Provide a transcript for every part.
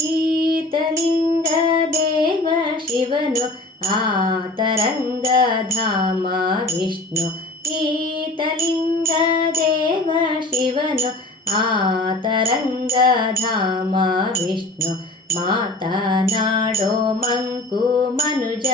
ಈತಲಿಂಗ ದೇವ ಶಿವನು ಆತರಂಗಧಾಮ ವಿಷ್ಣು. ಈತಲಿಂಗ ದೇವ ಶಿವನು ಆತರಂಗಧಾಮ ವಿಷ್ಣು. ಮಾತನಾಡೋ ಮಂಕು ಮನುಜ,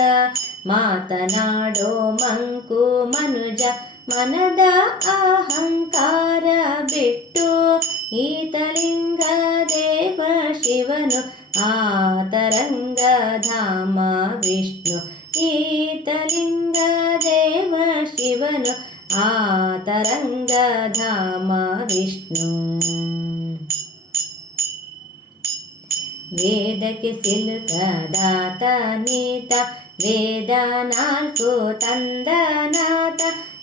ಮಾತನಾಡೋ ಮಂಕು ಮನುಜ, ಮನದ ಅಹಂಕಾರ ಬಿಟ್ಟು ಈತಲಿಂಗ ದೇವ ಶಿವನು ಆತರಂಗಧಾಮ ವಿಷ್ಣು. ಈತಲಿಂಗ ದೇವ ಶಿವನು ಆತರಂಗಧಾಮ ವಿಷ್ಣು. ವೇದಕ್ಕೆ ಸಿಲುಕದಾತ ನೀತ, ವೇದ ನಾಲ್ಕು ತಂದನಾಥ.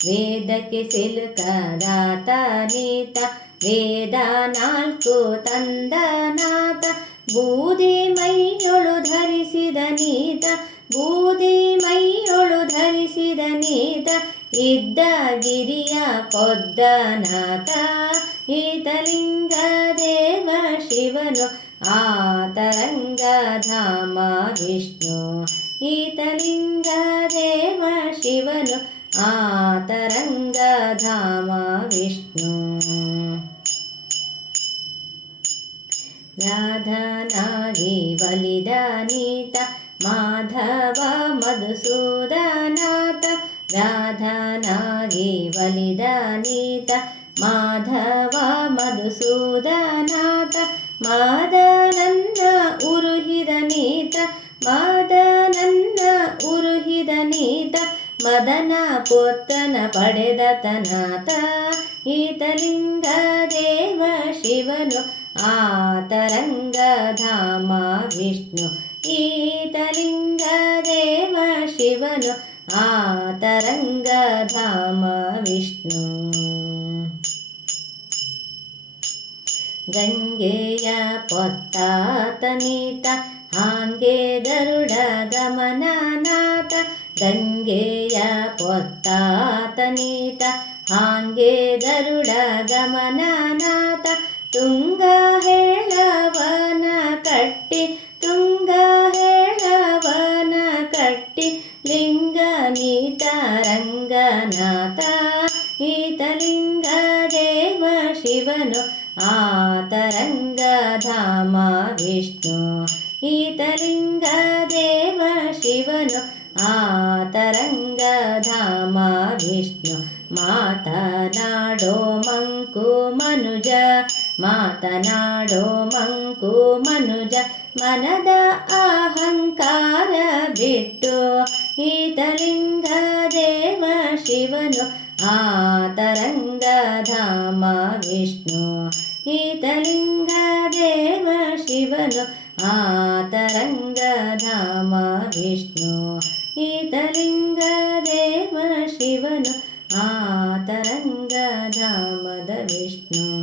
ವೇದಕ್ಕೆ ಸಿಲುಕದಾತ ನೀತ, ವೇದ ನಾಲ್ಕು ತಂದನಾಥ. ಬೂದಿ ಮೈಯೊಳು ಧರಿಸಿದ ನೀತ, ಬೂದಿ ಮೈಯೊಳು ಧರಿಸಿದ ನೀತ. ಇದ್ದ ಗಿರಿಯ ಪೊದ್ದನಾಥ ಈತಲಿಂಗ ದೇವ ಶಿವನು ಆತರಂಗಧಾಮ ವಿಷ್ಣು. ಈತಲಿಂಗ ದೇವ ಶಿವನು ಆತರಂಗಧಾಮ ವಿಷ್ಣು. ರಾಧನಾಗಿ ಬಲಿದ ನೀತ, ಮಾಧವ ಮಧುಸೂದನಾಥ. ರಾಧನಾಗಿ ಬಲಿದ ನೀತ, ಮಾಧವ ಮಧುಸೂದನಾಥ. ಮಾದನನ್ನ ಉರುಹಿದ ನೀತ, ಮಾದನನ್ನ ಉರುಹಿದ ನೀತ. ಮದನ ಪುತ್ರನ ಪಡೆದತನಾಥ ಈತಲಿಂಗ ದೇವ ಶಿವನು ಆತರಂಗಧಾಮ ವಿಷ್ಣು. ಈತಲಿಂಗ ದೇವ ಶಿವನು ಆತರಂಗಧಾಮ ವಿಷ್ಣು. ಗಂಗೆಯ ಪೊತ್ತಾತನೀತ, ಹಾಂಗೆ ಗರುಡ ಗಮನನಾಥ. ಗಂಗೆಯ ಪೊತ್ತಾತನೀತ, ಹಾಂಗೆ ಗರುಡ ಗಮನನಾಥ. ತುಂಗ ಹೇಳವನ ಕಟ್ಟಿ, ತುಂಗ ಹೇಳವನ ಕಟ್ಟಿ. ಲಿಂಗ ನೀತ ರಂಗನಾಥ ಈತಲಿಂಗ ದೇವ ಶಿವನು ಆತರಂಗಧಾಮ ವಿಷ್ಣು. ಈತಲಿಂಗ ದೇವ ಶಿವನು ಆತರಂಗಧಾಮ ವಿಷ್ಣು. ಮಾತನಾಡೋ ಮಂಕು ಮನುಜ, ಮಾತನಾಡೋ ಮಂಕು ಮನುಜ, ಮನದ ಅಹಂಕಾರ ಬಿಟ್ಟು ಈತಲಿಂಗ ದೇವ ಶಿವನು ಆತರಂಗಧಾಮ ವಿಷ್ಣು. ಈತಲಿಂಗ ದೇವ ಶಿವನು ಆತರಂಗಧಾಮ ವಿಷ್ಣು. ಈತಲಿಂಗ ದೇವ ಶಿವನು ಆತರಂಗಧಾಮದ ವಿಷ್ಣು.